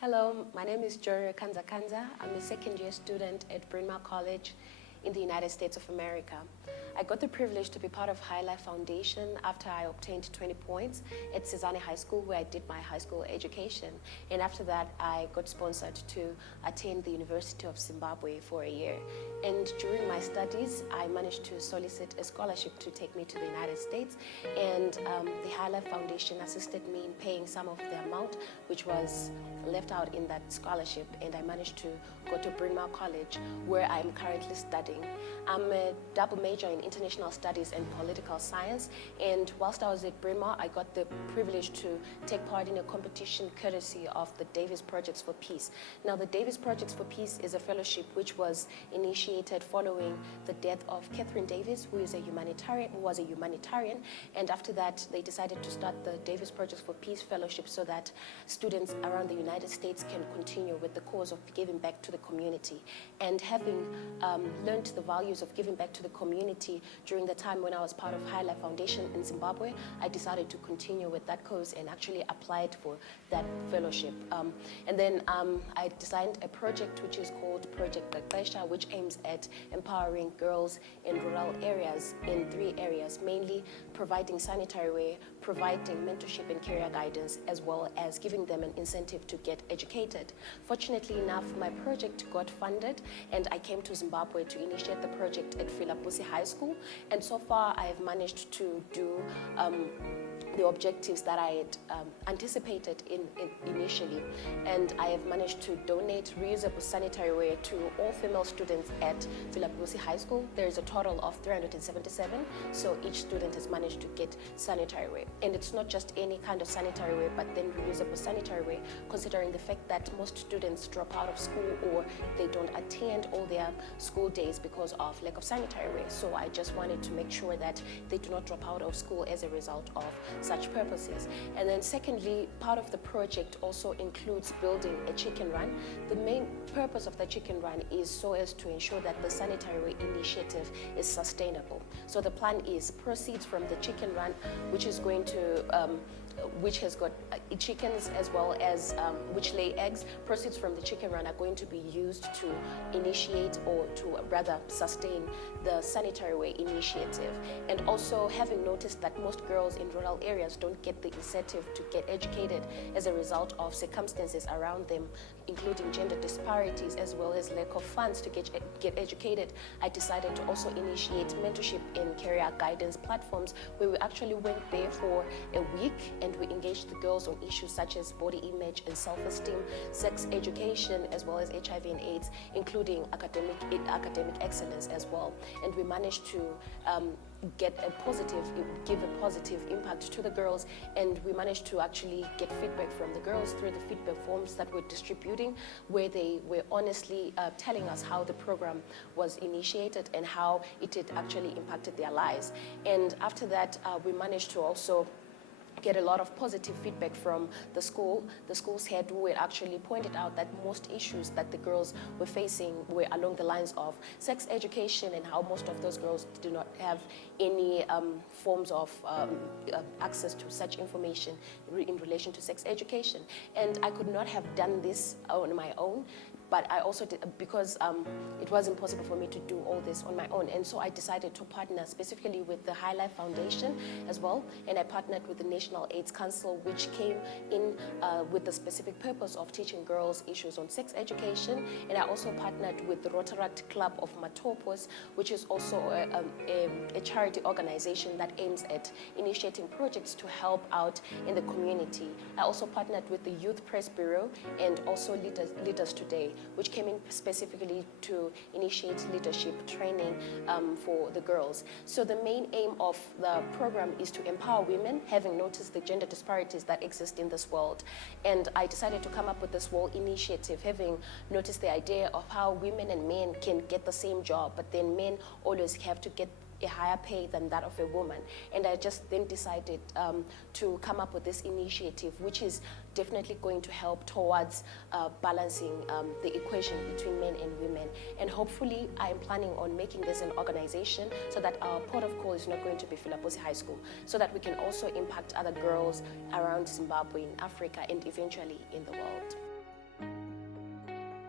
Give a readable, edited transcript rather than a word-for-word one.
Hello, my name is Jory Kanza. I'm a second-year student at Bryn Mawr College in the United States of America. I got the privilege to be part of Higherlife Foundation after I obtained 20 points at Cezanne High School, where I did my high school education. And after that, I got sponsored to attend the University of Zimbabwe for a year. And during my studies, I managed to solicit a scholarship to take me to the United States. And the Higherlife Foundation assisted me in paying some of the amount which was left out in that scholarship. And I managed to go to Bryn Mawr College, where I'm currently studying. I'm a double major in international studies and political science, and whilst I was at Bryn Mawr, I got the privilege to take part in a competition courtesy of the Davis Projects for Peace. Now, the Davis Projects for Peace is a fellowship which was initiated following the death of Catherine Davis, who was a humanitarian, and after that, they decided to start the Davis Projects for Peace Fellowship so that students around the United States can continue with the cause of giving back to the community. And having learned the values of giving back to the community during the time when I was part of Higherlife Foundation in Zimbabwe, I decided to continue with that cause and actually applied for that fellowship. And then I designed a project which is called Project Qeqesha, which aims at empowering girls in rural areas in 3 areas, mainly providing sanitary wear, providing mentorship and career guidance, as well as giving them an incentive to get educated. Fortunately enough, my project got funded and I came to Zimbabwe to initiate the project at High School, and so far I have managed to do the objectives that I had anticipated initially, and I have managed to donate reusable sanitary wear to all female students at High School. There is a total of 377, so each student has managed to get sanitary wear. And it's not just any kind of sanitary wear, but then reusable sanitary wear, considering the fact that most students drop out of school or they don't attend all their school days because of lack of sanitary wear. So I just wanted to make sure that they do not drop out of school as a result of such purposes. And then secondly, part of the project also includes building a chicken run. The main purpose of the chicken run is so as to ensure that the sanitary wear initiative is sustainable. So the plan is proceeds from the chicken run, which is going to which has got chickens as well as which lay eggs. Proceeds from the chicken run are going to be used to initiate or to rather sustain the sanitary wear initiative. And also, having noticed that most girls in rural areas don't get the incentive to get educated as a result of circumstances around them, including gender disparities as well as lack of funds to get educated, I decided to also initiate mentorship and career guidance platforms, where we actually went there for a week and we engaged the girls on issues such as body image and self-esteem, sex education, as well as HIV and AIDS, including academic excellence as well. And we managed to give a positive impact to the girls, and we managed to actually get feedback from the girls through the feedback forms that we're distributing, where they were honestly telling us how the program was initiated and how it had actually impacted their lives. And after that, we managed to also get a lot of positive feedback from the school's head, who had actually pointed out that most issues that the girls were facing were along the lines of sex education and how most of those girls do not have any forms of access to such information in relation to sex education. And I could not have done this on my own, but I also did, because it was impossible for me to do all this on my own. And so I decided to partner specifically with the Higherlife Foundation as well. And I partnered with the National AIDS Council, which came in with the specific purpose of teaching girls issues on sex education. And I also partnered with the Rotaract Club of Matopos, which is also a charity organization that aims at initiating projects to help out in the community. I also partnered with the Youth Press Bureau and also Leaders Today, which came in specifically to initiate leadership training for the girls. So the main aim of the program is to empower women, having noticed the gender disparities that exist in this world. And I decided to come up with this whole initiative, having noticed the idea of how women and men can get the same job, but then men always have to get a higher pay than that of a woman. And I just then decided to come up with this initiative, which is definitely going to help towards balancing the equation between men and women. And hopefully I'm planning on making this an organization so that our port of call is not going to be High School, so that we can also impact other girls around Zimbabwe, in Africa, and eventually in the world.